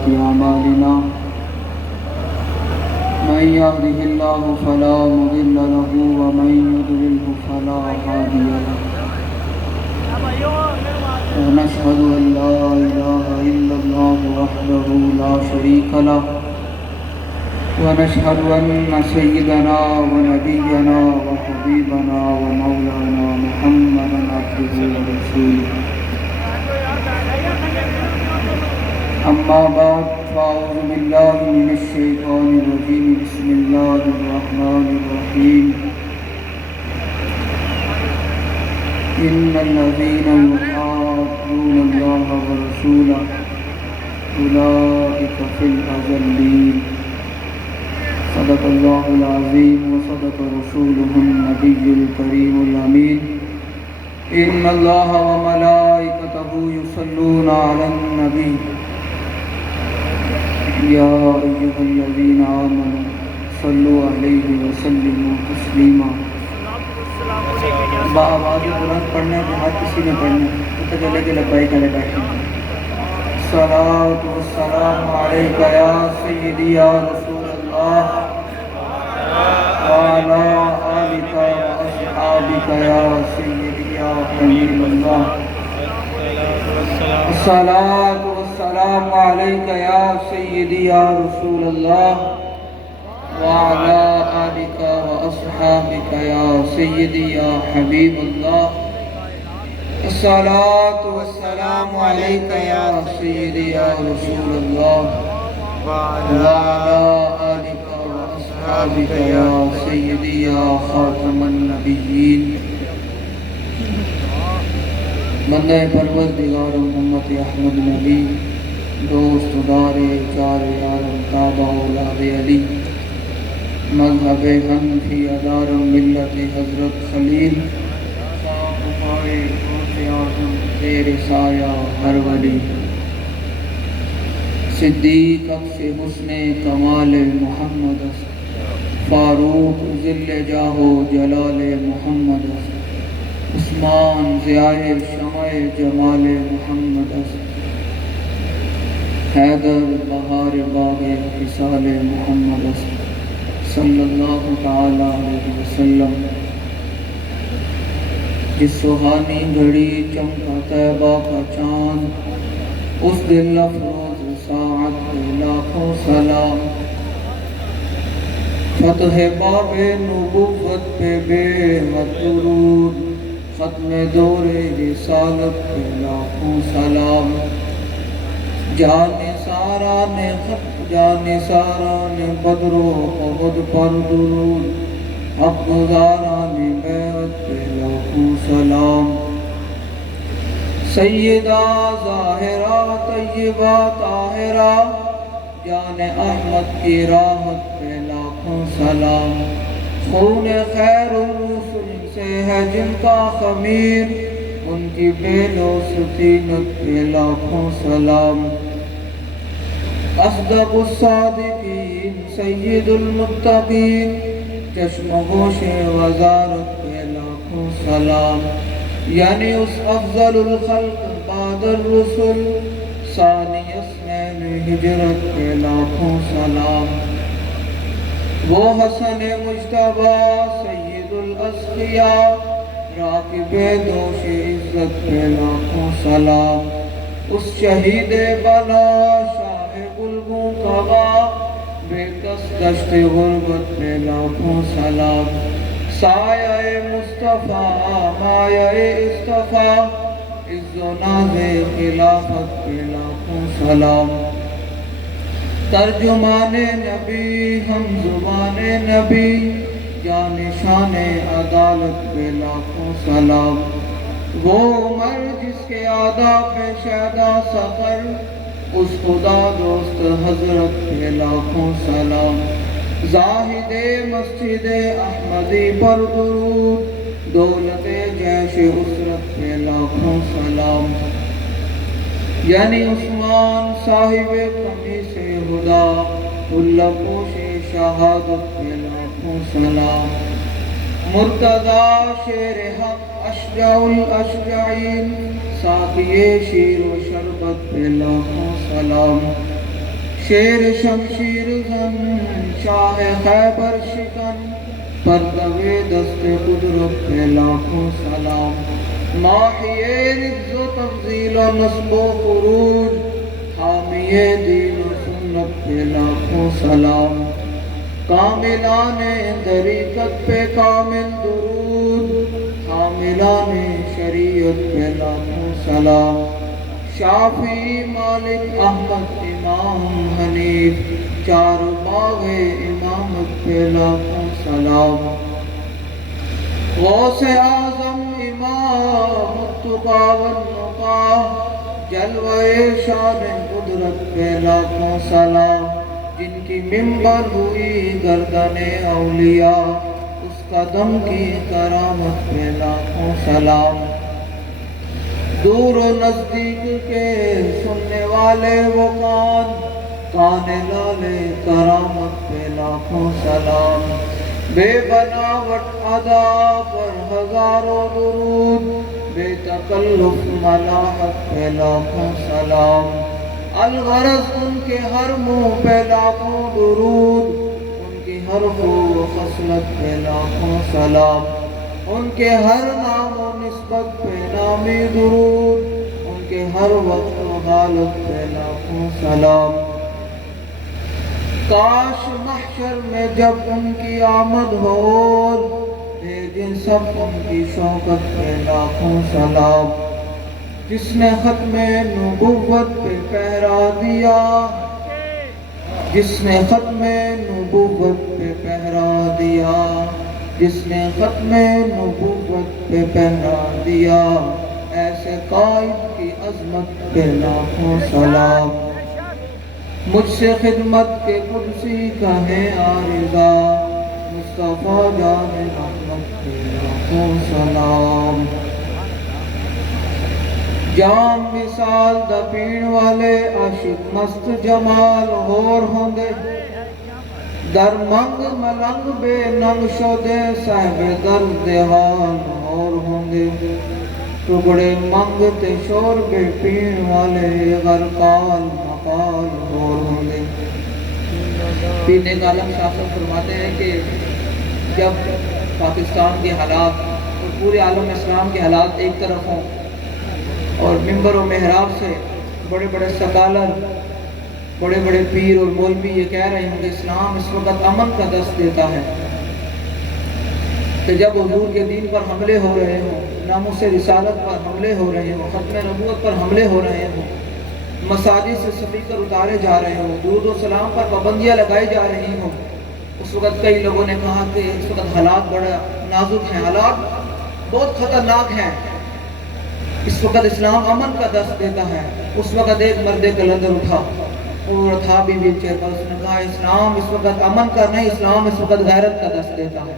سيئات أعمالنا من يهده الله فلا مضل له ومن يضلله فلا هادي له ونشهد أن لا إله إلا الله وحده لا شريك له ونشهد أن سيدنا ونبينا وحبيبنا ومولانا محمدا عبده ورسوله أما بعد فأعوذ بالله من الشيطان الرجيم بسم الله الرحمن الرحيم إن الذين يحادون الله ورسوله أولئك في الأذلين صدق الله العظيم وصدق رسوله النبي الكريم الأمين إن الله وملائكته يصلون على النبي يا أيها الذين آمنوا صلوا عليه وسلموا تسليما بآواز بلند پڑھنا ہے جہاں کسی نے پڑھنا ہے تو چلے کہ لبیک علیہ بیٹھیں الصلاة والسلام علیکہ یا سیدی یا رسول اللہ وعلى آلك وأصحابك يا سيدي يا حبيب الله الصلاة والسلام عليك يا سيدي يا رسول الله وعلى آلك وأصحابك يا سيدي يا حبيب الله الصلاة والسلام عليك يا سيدي يا رسول الله وعلى آلك وأصحابك يا سيدي يا خاتم النبيين بندہ پروردگار امت احمد نبی دوست دار چار یارم تابع اولاد علی مذہب حنفی ادار ملت حضرت خلیل صاحبائے غوث اعظم زیر سایہ ہر ولی صدیق اکش حسن کمال محمد فاروق ذل جاہ جلال محمد عثمان ضیاء شمع جمال محمد حیدر بہار باغ خصال محمد صلی اللہ تعالی علیہ وسلم جس سہانی گھڑی چمکا طیبہ کا چاند اس دل افروز ساعت پہ لاکھوں سلام فتح باب نبوت پہ بے حد درود ختم دور رسالت پہ لاکھوں سلام جانے سارا نے خط جانے سارا نے بدر و احد پر درود حق گزارا نے بیعت پہ لاکھوں سلام سیدہ ظاہرہ طیبہ طاہرہ جان احمد کی راحت پہ لاکھوں سلام خون خیر الرسل سے ہے جن کا خمیر ان کی بے لوث طینت پہ لاکھوں سلام اصدق الصادقین سید المتقین چشم گوش وزارت پہ لاکھوں سلام یعنی اس افضل الخلق بعد الرسل ثانی اسمین ہجرت پہ لاکھوں سلام وہ حسن مجتبی سید الاسقیاء راکب دوش عزت پہ لاکھوں سلام اس شہید بلا شاہ گلگوں قبا بے کس دشت غربت پہ لاکھوں سلام سایہ مصطفیٰ مایہ اصطفیٰ عز و ناز خلافت پہ لاکھوں سلام ترجمان نبی ہم زبان نبی جانشان عدالت پہ لاکھوں سلام وہ عمر جس کے آداب پہ شیدا سفر اس خدا دوست حضرت پہ لاکھوں سلام زاہد مسجد احمدی پر درود دولت جیش اسرت پہ لاکھوں سلام یعنی عثمان صاحب قمیص ہدا اللہ پوش شہادت پہ لاکھوں سلام مرتضی شیر حق اشجع الاشجعین ساقی شیر و شربت پہ لاکھوں سلام شیر شمشیر زن شاہ خیبر شکن پردوے دست قدرت پہ لاکھوں سلام ماحی رفظ و تفضیل و نصب و خروج حامی دین و سنت پہ لاکھوں سلام کاملان طریقت پہ کامل درود حاملان شریعت پہ لاکھوں سلام شافی مالک احمد امام حنیف چار باغ امامت پہ لاکھوں سلام غوث اعظم امام التقا والنقا جلوہ شان قدرت پہ لاکھوں سلام جن کی منبر ہوئی گردن اولیاء اس قدم کی کرامت پہ لاکھوں سلام دور و نزدیک کے سننے والے وہ کان لالے کرامت پہ لاکھوں سلام بے بناوٹ ادا پر ہزاروں درود بے تکلف ملاحت پہ لاکھوں سلام الغرض ان کے ہر منہ پہ لاکھوں درود ان کی ہر خو و خصلت پہ لاکھوں سلام ان کے ہر نام و نسبت پہ نامی درود ان کے ہر وقت و حالت پہ لاکھوں سلام کاش محشر میں جب ان کی آمد ہو بھیجیں سب ان کی شوکت پہ لاکھوں سلام جس نے ختم نبوت پہ پہرا دیا جس نے ختم نبوت پہ پہرا دیا جس نے ختم نبوت پہ پہرا دیا ایسے قائد کی عظمت پہ لاکھوں سلام مجھ سے خدمت کے قدسی کہیں عارضہ مصطفیٰ جان احمد پہ لاکھوں سلام جام مثال دا پین والے عاشق مست جمال ہور ہوندے در منگ ملنگ بے ننگ شودے صاحب درد حال ہور ہوندے ٹکڑے منگ تے شور بے پین والے غرقال مقال ہور ہوندے پینے کا عالم شاہ صاحب فرماتے ہیں کہ جب پاکستان کے حالات اور پورے عالم اسلام کے حالات ایک طرف ہوں اور ممبر و محراب سے بڑے بڑے سکالر بڑے بڑے پیر اور مولوی یہ کہہ رہے ہیں کہ اسلام اس وقت امن کا دست دیتا ہے کہ جب حضور کے دین پر حملے ہو رہے ہوں ناموس رسالت پر حملے ہو رہے ہوں ختم نبوت پر حملے ہو رہے ہوں مساجد سے سپیکر اتارے جا رہے ہوں درود و سلام پر پابندیاں لگائی جا رہی ہوں اس وقت کئی لوگوں نے کہا کہ اس وقت حالات بڑا نازک ہیں حالات بہت خطرناک ہیں اس وقت اسلام امن کا دست دیتا ہے اس وقت ایک مرد کلندر اٹھا اور تھا بھی چیر پر اس نے کہا اسلام اس وقت امن کا نہیں اسلام اس وقت غیرت کا دست دیتا ہے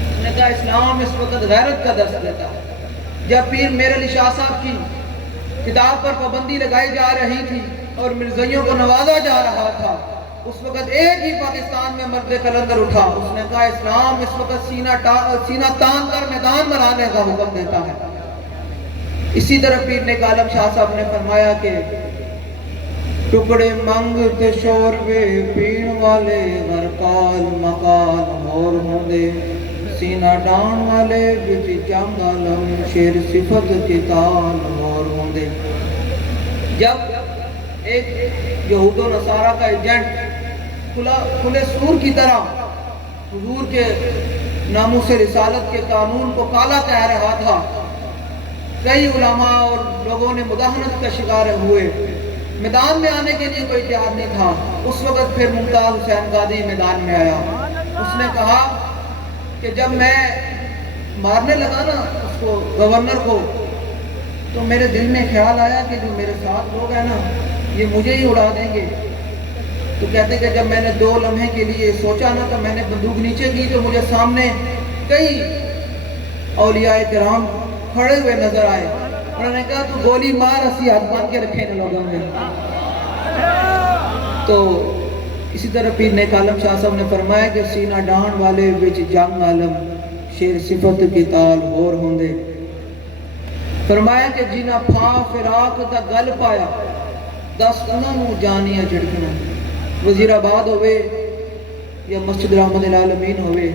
اس نے کہا اسلام اس وقت غیرت کا دست دیتا ہے جب پیر میر علی شاہ صاحب کی کتاب پر پابندی لگائی جا رہی تھی اور مرزائیوں کو نوازا جا رہا تھا اس وقت ایک ہی پاکستان میں مرد کلندر اٹھا اس نے کہا اسلام اس وقت سینہ تان کر میدان بنانے کا حکم دیتا ہے اسی طرح پیر نے عالم شاہ صاحب نے فرمایا کہ ٹکڑے منگ تے شور بے پین والے غرقال مقال ہور ہوندے سینہ ڈان والے بچ جنگ عالم شیر صفت کے تال ہور ہوندے جب ایک یہود و نصارہ کا ایجنٹ کھلے سور کی طرح حضور کے ناموس رسالت کے قانون کو کالا کہہ رہا تھا کئی علماء اور لوگوں نے مداہنت کا شکار ہوئے میدان میں آنے کے لیے کوئی تیار نہیں تھا اس وقت پھر ممتاز حسین قادری میدان میں آیا اس نے کہا کہ جب میں مارنے لگا نا اس کو گورنر کو تو میرے دل میں خیال آیا کہ جو میرے ساتھ لوگ ہیں نا یہ مجھے ہی اڑا دیں گے تو کہتے کہ جب میں نے 2 لمحے کے لیے سوچا نا تو میں نے بندوق نیچے کی تو مجھے سامنے کئی اولیاء کرام کھڑے ہوئے نظر آئے انہوں نے کہا تو گولی مار اسی ہاتھ باندھ کے رکھے نا لوگوں میں تو اسی طرح پیر نے عالم شاہ صاحب نے فرمایا کہ سینہ ڈان والے وچ جنگ عالم شیر صفت کی تال ہور ہوندے فرمایا کہ جنہ پھا فراق دا گل پایا 10 انہوں جانیاں جھڑکنا وزیر آباد ہوئے یا مسجد رحمت العالمین ہوئے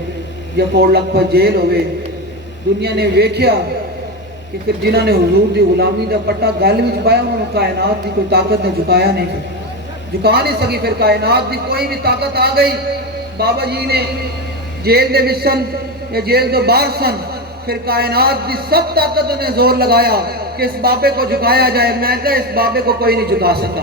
یا کوڑ لکھپت جیل ہوئے دنیا نے ویکھیا کہ پھر جنہوں نے حضور دی غلامی دا پٹا گل بھی چھپایا انہوں نے کائنات دی کوئی طاقت نے جھکایا نہیں جھکا نہیں سکی پھر کائنات دی کوئی بھی طاقت آ گئی بابا جی نے جیل دے وچ یا جیل دے باہر سن پھر کائنات دی سب طاقتوں نے زور لگایا کہ اس بابے کو جھکایا جائے میں کہا اس بابے کو کوئی نہیں جھکا سکتا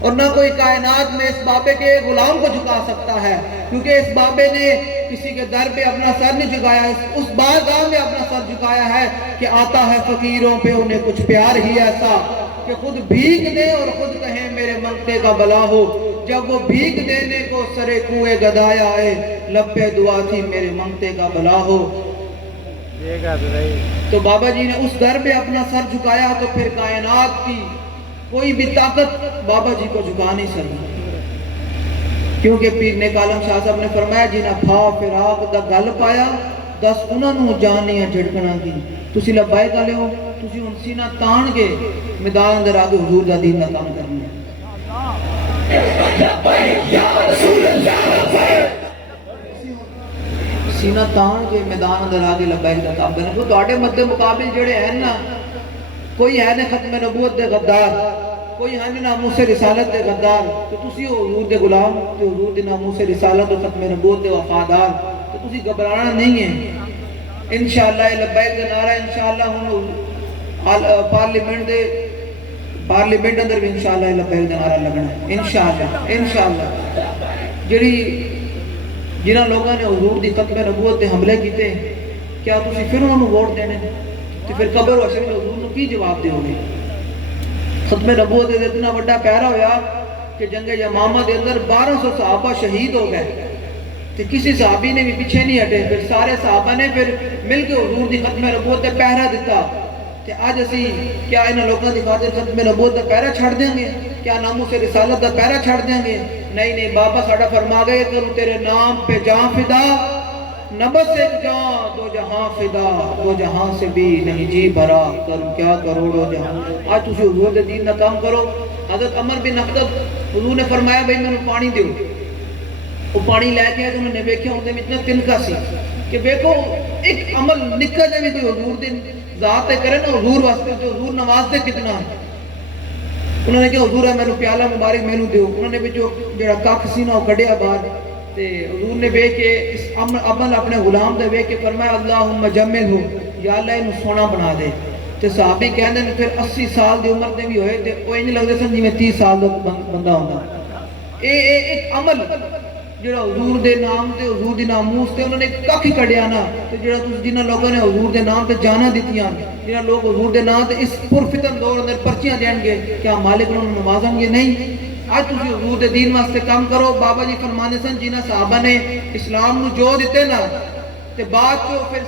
اور نہ کوئی کائنات میں اس بابے کے غلام کو جھکا سکتا ہے کیونکہ اس بابے نے کسی کے در پہ اپنا سر نہیں جھکایا اس بارگاہ میں اپنا سر جھکایا ہے کہ آتا ہے فقیروں پہ انہیں کچھ پیار ہی ایسا کہ خود بھیک دے اور خود کہیں میرے منگتے کا بلا ہو جب وہ بھیک دینے کو سرے کوئے گدایا آئے لب پہ دعا تھی میرے منگتے کا بلا ہو تو بابا جی نے اس در پہ اپنا سر جھکایا تو پھر کائنات کی کوئی بھی طاقت بابا جی کو جھکا نہیں سکی کیونکہ پیر نے کالم شاہ صاحب نے فرمایا جنہ پھا فراق دا گل پایا 10 انہوں جانیاں جھڑکنا کی تسی لبائے گالے ہو تسی ان سینہ تان کے میدان اندر آگے حضور دا دین دا کام کرنے سینہ تان کے میدان اندر آگے لبائے دا کام کرنے تو آٹے مدد مقابل جڑے ہیں نا کوئی ہے نے ختم نبوت دے غدار کوئی ہے نے ناموس رسالت دے غدار تو تسی ہو حضور دے غلام تو حضور دے ناموس رسالت و ختم نبوت دے وفادار تو تسی گھبرانا نہیں ہے انشاءاللہ لبیک دے نعرہ انشاءاللہ ہن پارلیمنٹ اندر بھی انشاءاللہ لبیک دے نعرہ لگنا ہے انشاءاللہ جڑی جنہاں لوگوں نے حضور دی ختم نبوت دے حملے کیتے کیا تسی پھر انہوں نے ووٹ دینے تو پھر قبر و حشر میں حضور نے کی جواب دے ہوگی ختم نبوت دے اتنا بڑا پیرا ہویا کہ جنگ یمامہ دے اندر 1200 صحابہ شہید ہو گئے تو کسی صحابی نے بھی پیچھے نہیں ہٹے پھر سارے صحابہ نے پھر مل کے حضور دی ختم نبوت دے پہرا دیتا کہ آج اسی کیا انہاں لوگوں دی خاطر ختم نبوت دا پہرا چھڑ دیں گے کیا ناموس رسالت دا پہرا چھڑ دیں گے نہیں بابا ساڑا فرما گئے کہ تیرے نام پہ جان فدا نہ بس ایک جان دو جہاں فدا دو جہاں سے بھی نہیں جی بھرا کروں کیا کروڑو جہاں آج تسی حضور دے دین نہ کام کرو حضرت عمر بن اخطب حضور نے فرمایا بھئی میں نے پانی دیو وہ پانی لے کے انہوں نے بیکھے ہوندے میں اتنا تنکا سی کہ بیکھو ایک عمل نکا جائے بھی کوئی حضور دن ذات کرے نا حضور واسطے تو حضور نواز دے کتنا انہوں نے کہا حضور ہے میں نے پیالہ مبارک میں نے دیو انہوں نے بھی جو جڑا کاک سی نا وہ کڑیا بعد تے حضور نے بے کے اس عمل اپنے غلام دے بے کے فرمایا اللہم جمل ہو یا اللہ انہوں سونا بنا دے تے صحابی کہنے نے پھر 80 سال دی عمر دے بھی ہوئے تے وہ انہیں لگ دے سن جی میں 30 سال دا بندہ ہونا ایک عمل جڑا حضور دے نام تے حضور دی ناموس تے انہوں نے کاکی کڑیا نا تے جڑا جنہاں لوگوں نے حضور دے نام تے جانا دیتیاں جنہاں لوگ حضور دے نام تے اس پرفتن دور اندر پرچیاں دین گے کیا مالک انہوں نے نمازن گے نہیں آج تسی حضور دے دین واسطے کام کرو بابا جی فرمانے سن جنہاں صحابہ نے اسلام نو جو دیتے نا تے بعد چو پھر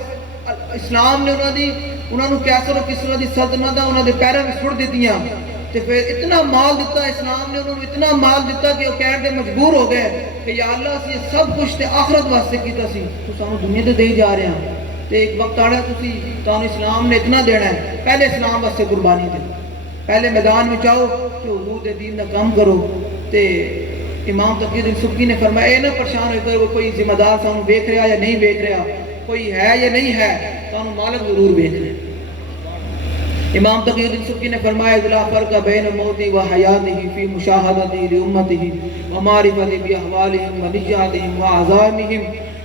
اسلام نے انہوں نے کیسر و کسرہ دی سلطنت دا انہوں نے پیرہ میں سڑ دیتیاں تے پھر اتنا مال دیتا اسلام نے انہوں نے اتنا مال دیتا کہ وہ کہنے مجبور ہو گئے کہ یا اللہ سے یہ سب کچھ تے آخرت واسطے کیتا سی تو سانو دنیا تے دے جا رہے ہیں تے ایک وقت آڑا تسی تانو اسلام نے اتنا دینا ہے پہلے اسلام واسطے قربانی دے پہلے میدان میں چاہو کہ حضور دے دین نہ کام کرو تے امام تقی الدین سبکی نے فرمایا اے نہ پریشان ہوئے کرو کوئی ذمہ دار سانو بیک رہا یا نہیں بیک رہا کوئی ہے یا نہیں ہے سانو مالک ضرور بیک رہے امام تقی الدین سبکی نے فرمایا لا فرق بین موتی و حیاتی فی مشاہدتی لامتی و معرفتی بی احوالہم و نجاتہم و عظائمہم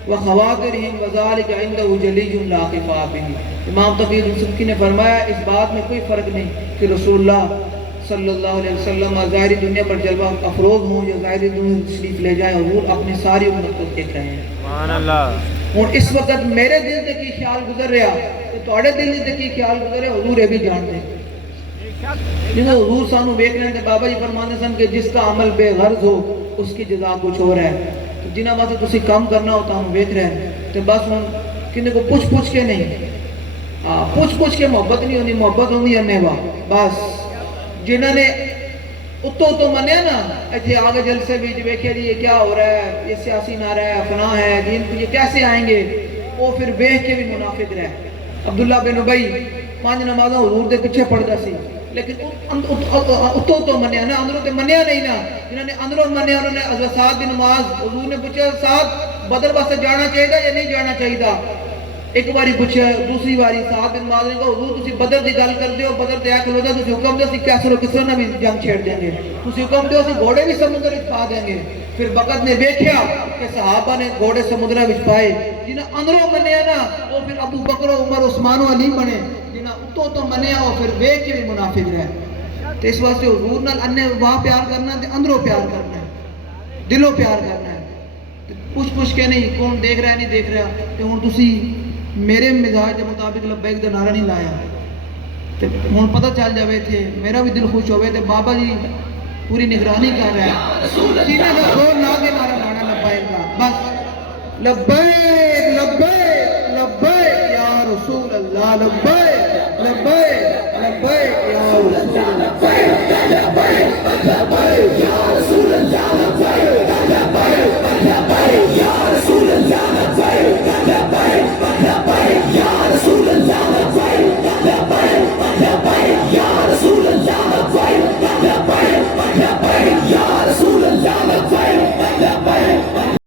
و خواترہم و ذالک عندہ جلی لا خفا بہم امام تقی الدین سبکی نے فرمایا اس بات میں کوئی فرق نہیں کہ رسول اللہ صلی اللہ علیہ وسلم ظاہری دنیا پر جلوہ افروز ہوں یا ظاہری دنیا تشریف لے جائیں حضور اپنی ساری امت کو دیکھ رہے ہیں سبحان اللہ اور اس وقت میرے دل سے کی خیال گزر رہا تو توڑے دل سے کی خیال گزر رہا حضور یہ بھی جانتے جنہوں حضور سانو بیک رہے ہیں بابا جی فرمانے سن کہ جس کا عمل بے غرض ہو اس کی جزا کچھ ہو رہا ہے تو جنہ بات تسی کام کرنا ہوتا ہم بیک رہے ہیں تو بس ہم کنے کو پوچھ کے نہیں پوچھ کے محبت نہیں ہونی محبت ہونی انیوا بس جنہوں نے اتو منیا نا ایتھے آگے جلسے بھی جو دیکھے جی یہ کیا ہو رہا ہے یہ سیاسی نعرہ ہے فلاں ہے دین کو یہ کیسے آئیں گے وہ پھر بیٹھ کے بھی منافق رہے عبداللہ بن ابی 5 نمازوں حضور دے پیچھے پڑھدا سی لیکن اتوں تو منیا نا اندروں تے منیا نہیں نا. جنہوں نے اندروں منیا انہوں نے حضرت سعد بن معاذ حضور نے پوچھا سعد بدر واسطے جانا چاہیے یا نہیں جانا چاہیے؟ ایک باری پوچھا دوسری باری سعد بن معاذ نے کہا حضور تسی بدر دی گل کردے ہو بدر تے کھلو جا تسی حکم دیو اسی کیسر و کسرا نہ بھی جنگ چھیڑ دیں گے تسی حکم دیو اسی گھوڑے بھی سمندر وچ پا دیں گے. پھر وقت نے دیکھیا کہ صحابہ نے گھوڑے سمندر وچ پائے جنہاں اندروں منیا نا وہ پھر ابو بکر عمر عثمان و علی بنے جنہاں اتوں تو منیا وہ پھر ویکھ کے بھی منافق رہے. تو اس واسطے حضور نال انے واہ پیار کرنا تے اندروں پیار کرنا ہے دلوں پیار کرنا ہے پوچھ کے نہیں کون دیکھ رہا ہے نہیں دیکھ رہا. تے ہن تسی میرے مزاج کے مطابق لبیک دا نعرہ نہیں لایا تے ہن پتہ چل جاوے تھے میرا بھی دل خوش ہوئے تے بابا جی پوری نگرانی کر رہا ہے سینے سے زور لا کے نعرہ لانا لبیک کا بس لبیک لبیک لبیک یا رسول اللہ لبیک لبیک لبیک یا رسول اللہ.